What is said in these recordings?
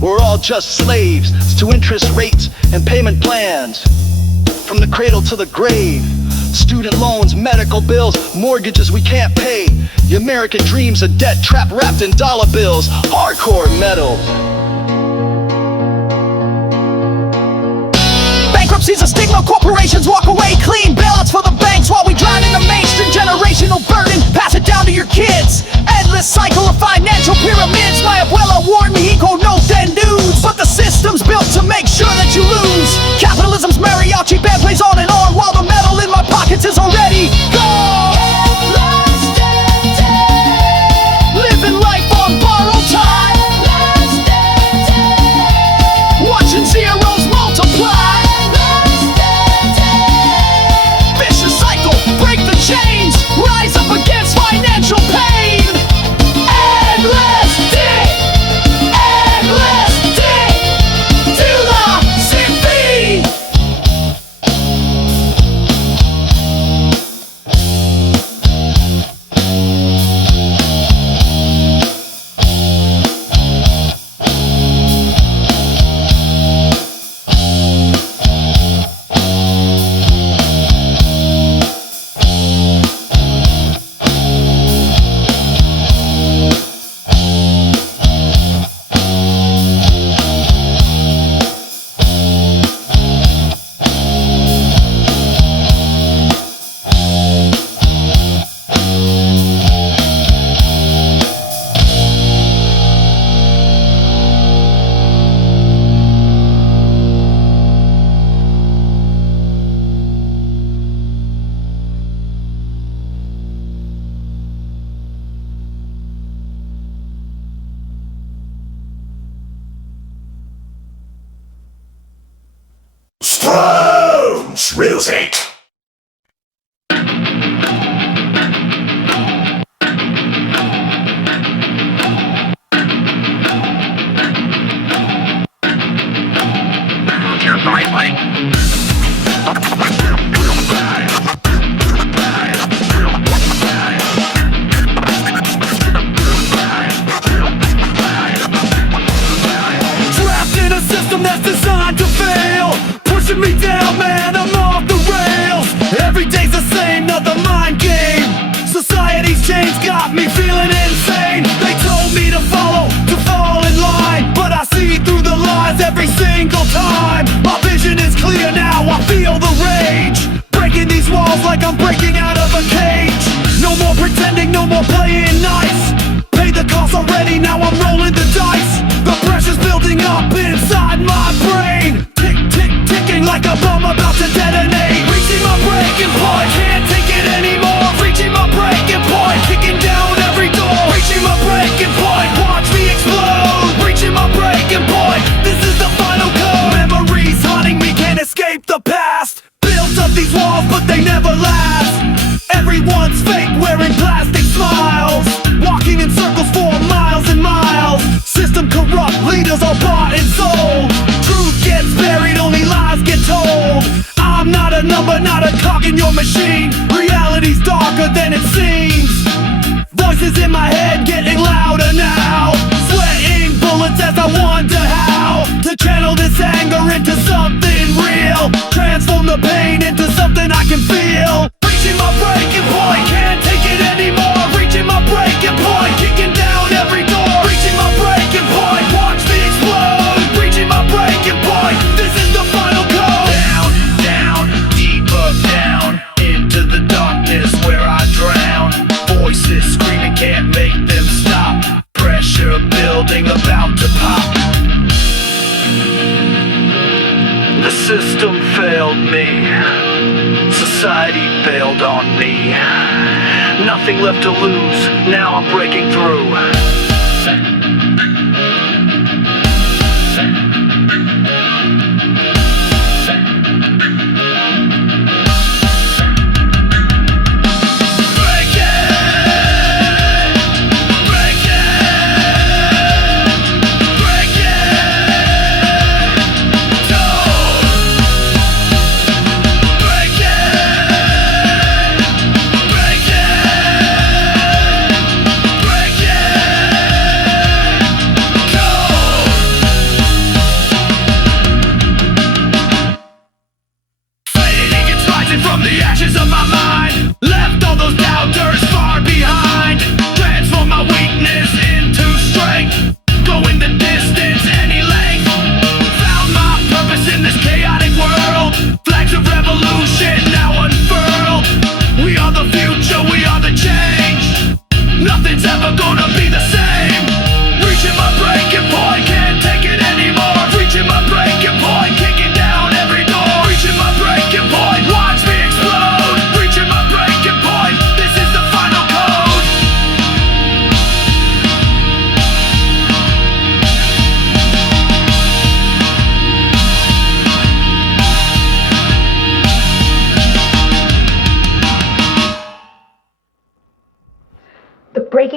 We're all just slaves to interest rates and payment plans. From the cradle to the grave, student loans, medical bills, mortgages we can't pay. The American dream's a debt trap wrapped in dollar bills. Hardcore metal. Bankruptcy's a stigma, corporations walk away clean. Bailouts for the banks while we drown in the mainstream. Generational burden, pass it down to your kids. Endless cycle of financial pyramids. My abuela warned me, eco no den dudes. But the system's built to make sure that you lose. Capitalism's mariachi band plays on and on, while the metal in my pockets is already gone. Living life on borrowed time, watching zeros multiply. Vicious cycle, break the chains, rise up against financial pain. Endless dig to the symphony. Stones music. Trapped in a system that's designed to fail, pushing me down, man, I'm off the rails. Every day's the same, another mind game. Society's change got me feeling insane. They told me to follow, to fall in line, but I see through the lies every single time. My vision is clear now, I feel the rage, breaking these walls like I'm breaking out of a cage. No more pretending, no more playing nice. Paid the cost already, now I'm rolling the dice. The pressure's building up inside my brain. Tick, tick, ticking like a bomb about to detonate. Reaching my breaking point, can't take it anymore. Reaching my breaking point, kicking down every door. Reaching my breaking point, watch me explode. Reaching my breaking point, this is the final code. Memories haunting me, can't escape the past. Built up these walls, but they never last. Everyone's fake, wearing plastic smiles, walking in circles for miles and miles. System corrupt, leaders are bought and sold. Truth gets buried, only lies get told. I'm not a number, not a cog in your machine. Reality's darker than it seems. Voices in my head getting louder now, sweating bullets as I wonder how to channel this anger into something real. Transform the pain into something I can feel. Reaching my breaking point, can't take it anymore. Reaching my breaking point, kicking down every door. Reaching my breaking point, watch me explode. Reaching my breaking point, this is the final code. Down, down, deeper down, into the darkness where I drown. Voices screaming, can't make them stop. Pressure building, about to pop. The system failed me, society failed on me. Nothing left to lose, now I'm breaking through.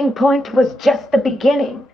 breaking point was just the beginning.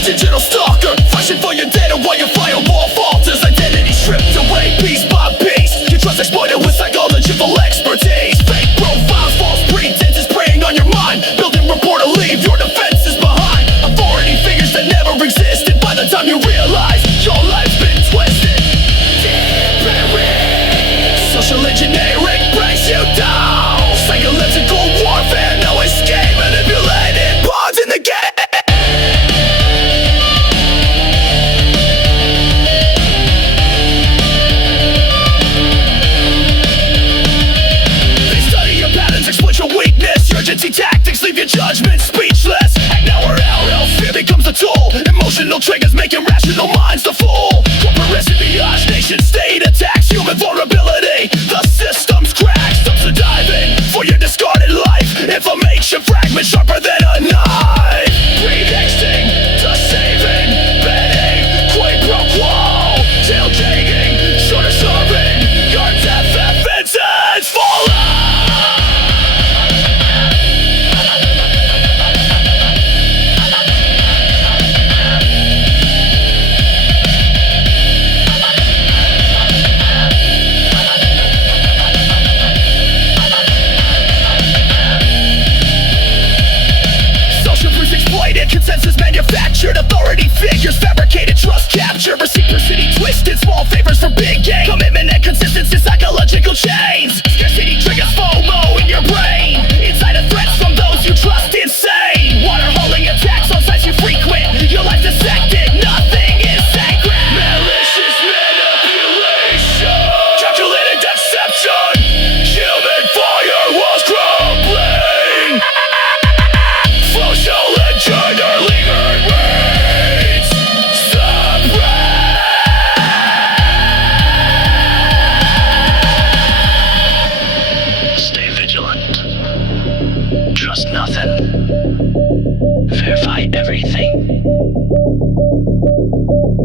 Digital stalker, flashing for your data while your firewall falters. Identity stripped away piece by piece. Your trust exploited with psychological expertise. Fake profiles, false pretenses preying on your mind. Building rapport to leave your defenses behind. Authority figures that never existed. By the time you realize your life's been twisted. Social engineering breaks you down. Psychological warfare, no escape. Manipulated pawns in the game. Urgency tactics leave your judgment speechless. Act now or else fear becomes a tool. Emotional triggers make irrational minds the fool. Corporate espionage, nation state attacks, human vulnerability. The system's cracked. Subsidizing for your discarded life. Information fragments sharper than a knife. Pretexting to saving, betting, quid pro quo. Tailgating, shorter serving. Your death sentence fall out. Consensus manufactured, authority figures fabricated, trust capture, reciprocity twisted, small favors for big gain, commitment and consistency, psychological chains, scarcity triggers FOMO in your brain, insider threats from those you trust insane, water hauling attacks on sites you frequent, your life dissected, nothing is sacred, malicious manipulation, calculated deception, human firewalls crumbling. Social agenda lingering reigns supreme. Stay vigilant. Trust nothing. Verify everything.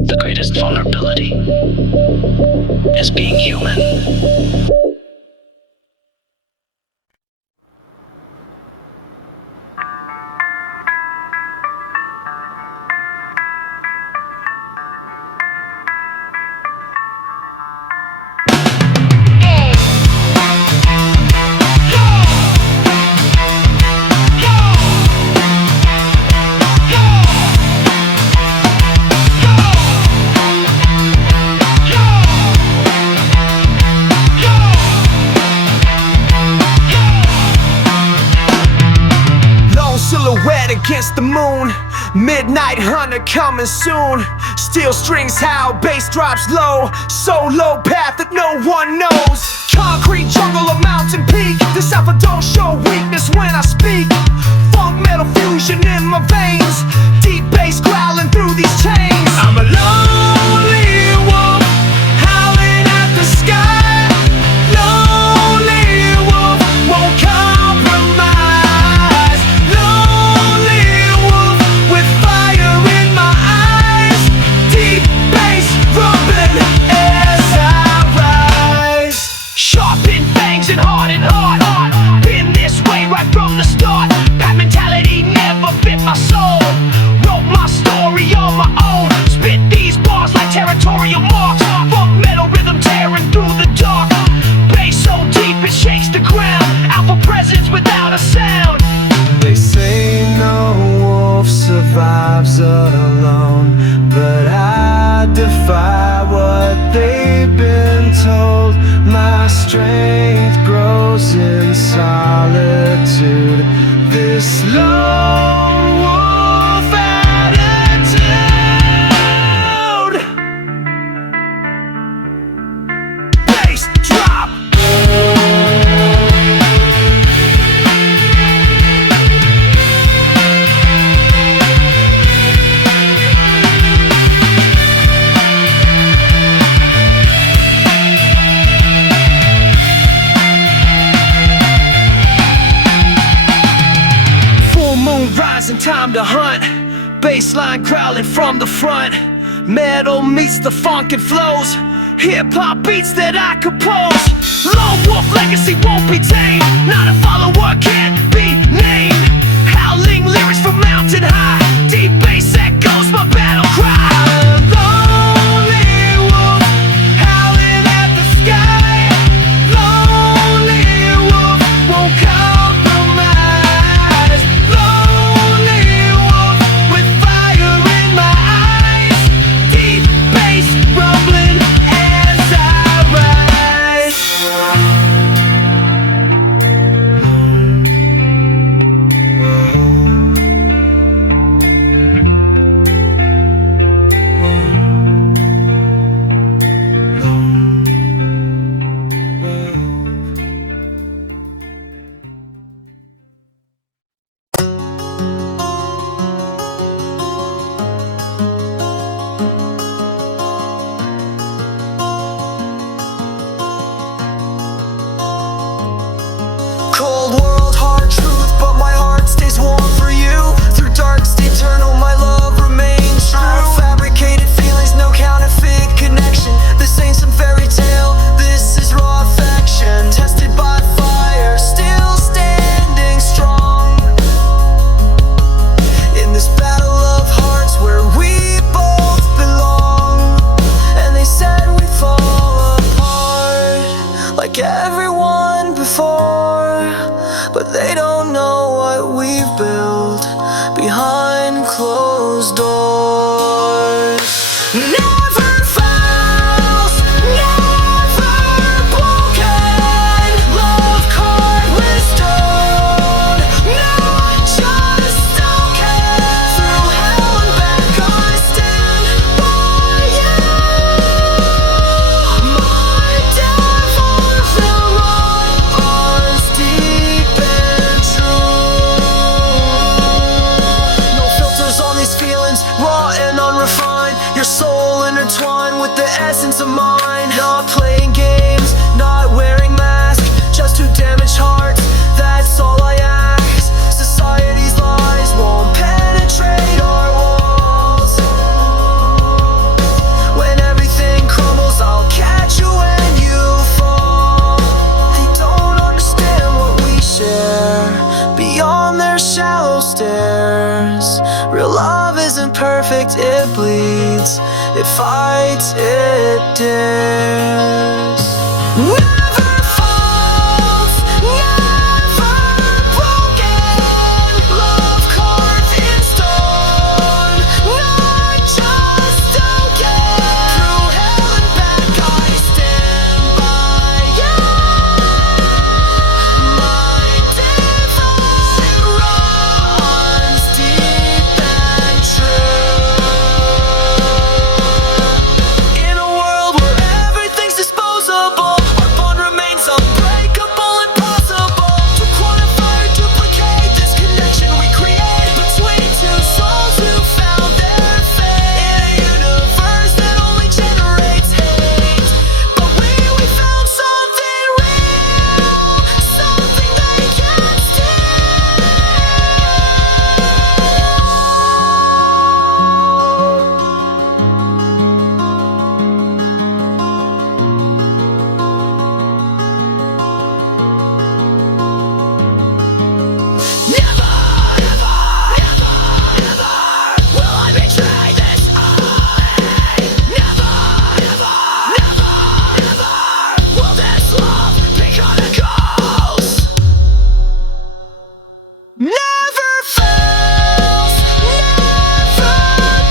The greatest vulnerability is being human. Against the moon, midnight hunter coming soon. Steel strings how bass drops low, solo path that no one knows. Concrete jungle of mountain peak. This alpha don't show weakness when I speak. Funk metal fusion in my veins, deep bass growling through these chains. I'm a lonely wolf howling at the sky. Lonely wolf won't compromise. Lonely wolf with fire in my eyes. Deep bass rumbling as I rise. Sharpened fangs and hard and hard. Been this way right from the start. That mentality never fit my soul. Wrote my story on my own. Spit these bars like territorial marks. Funk metal rhythm tearing through the dark. Bass so deep it shakes the ground. Alpha presence without a sound. They say no wolf survives alone, but I defy what they've been told. My strength grows in solitude. This lone wolf attitude. Bass drop. time to hunt. Bassline growling from the front. Metal meets the funk and flows. Hip-hop beats that I compose. Lone wolf legacy won't be tamed. Not a follower, can't be named. Howling lyrics from mountain high. Deep bass echoes my battle cry. Lonely wolf howling at the sky. Lonely wolf won't compromise. Lonely wolf with fire in my eyes. Deep bass rumbling as I rise. Cold world, hard truth, but my heart stays warm for you. Through darkest eternal, my love remains true. Fabricated feelings, no counterfeit connection. This ain't some fairy tale, this is raw affection. Tested by fire, still standing strong. In this battle of hearts where we both belong. And they said we'd fall apart like everyone before, but they don't know what we've built behind closed doors. Never fails, never broken. Love carved with stone, not just stolen. Through hell and back I stand by you. My devotion runs deep and true. No filters on these feelings, raw and unrefined. Your soul intertwined with the essence of mine. Not playing games, not wearing masks, just two damaged hearts, that's all I ask. Society's lies won't penetrate our walls. When everything crumbles, I'll catch you when you fall. They don't understand what we share beyond their shallow stares. Real love isn't perfect, it bleeds, it fights, it dares. Never falls, never broken. Love carved in stone, not just stolen. Through hell and back I stand by you. My devotion runs deep and true. In a world where everything's disposable, our bond remains unbreakable, impossible to quantify or duplicate this connection we create between two souls who found their fate in a universe that only generates hate. But we found something real, something they can't Never, never, never, never will I betray this eye. Never, never, never, never will this love become a ghost. Never fails, never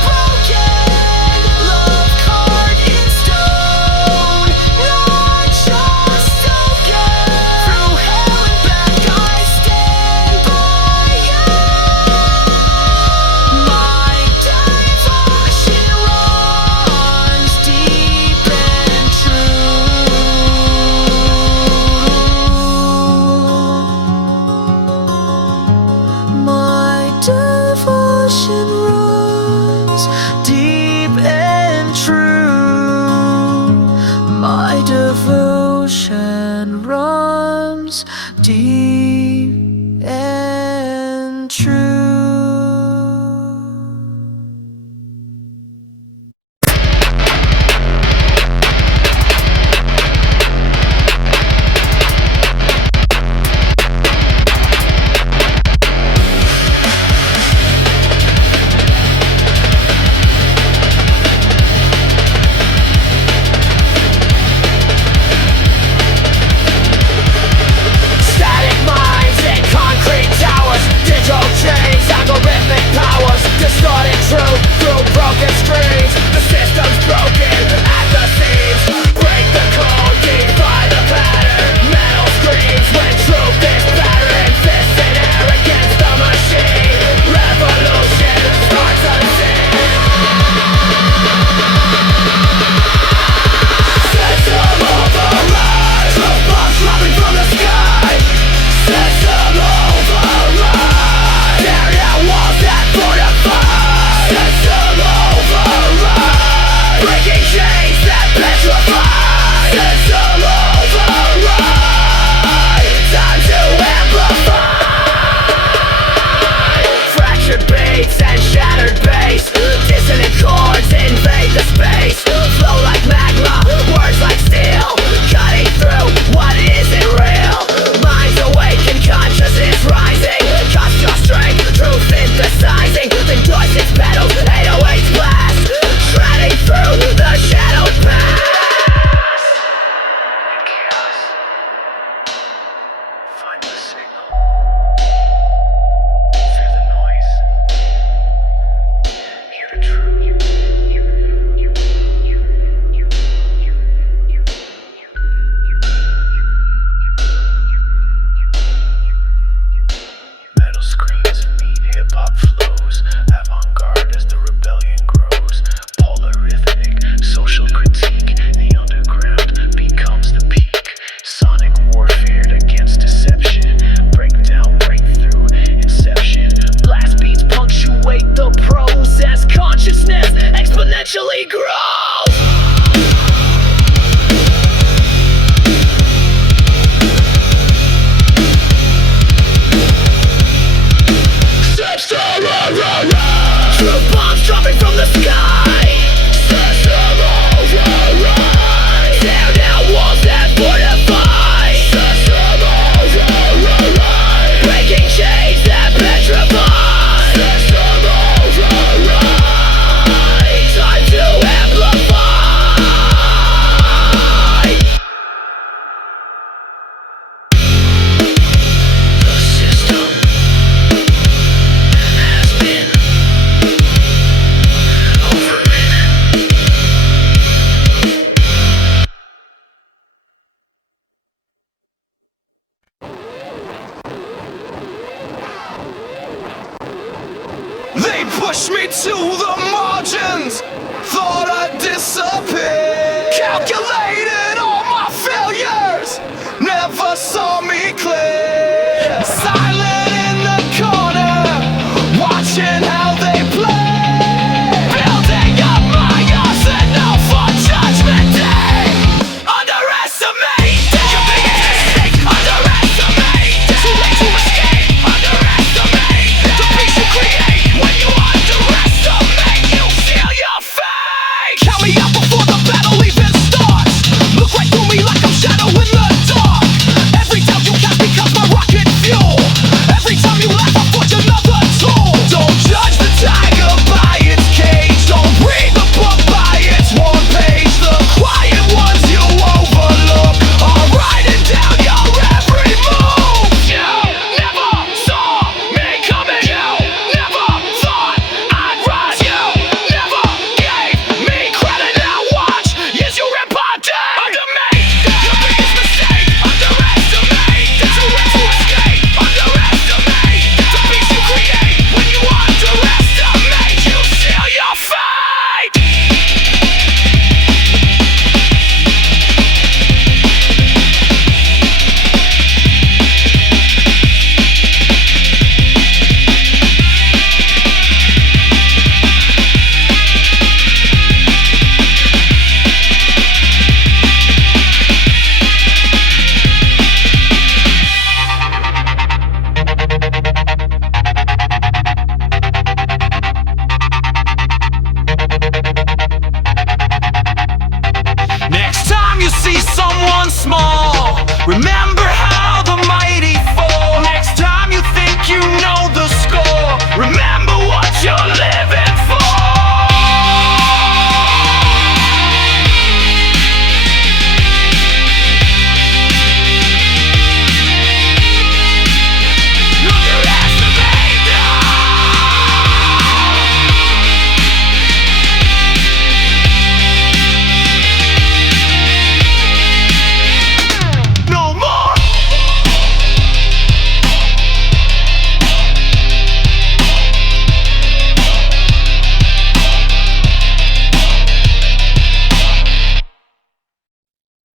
broken. Love carved in stone, not just stolen. Through hell and back I stand by you. My devotion runs deep and true. My devotion runs deep and true. My devotion runs deep and true. Push me to the margins, thought I'd disappear. Calculated all my failures, never saw me clear. Silent in the corner, watching how they play. Building up my arsenal for Judgment Day. Underestimate your biggest mistake. Underestimate. Too late to escape. Underestimate the peace you create. When you underestimate, you seal your fate. Count me out before the battle even starts. Look right through me like I'm shadow in the dark. Every time you cast becomes my rocket fuel. Every time you laugh, I forge another tool. Don't judge the tiger by its cage. Don't read the book by its one page. The quiet ones you overlook are writing down your every move. You never saw me coming. You never thought I'd rise. You never gave me credit. Now watch, yes, you rip on day. Undermate your biggest mistake. Underestimate. Too late to escape. Underestimate the peace you create. When you underestimate, you seal your fate. Next time you see someone small, remember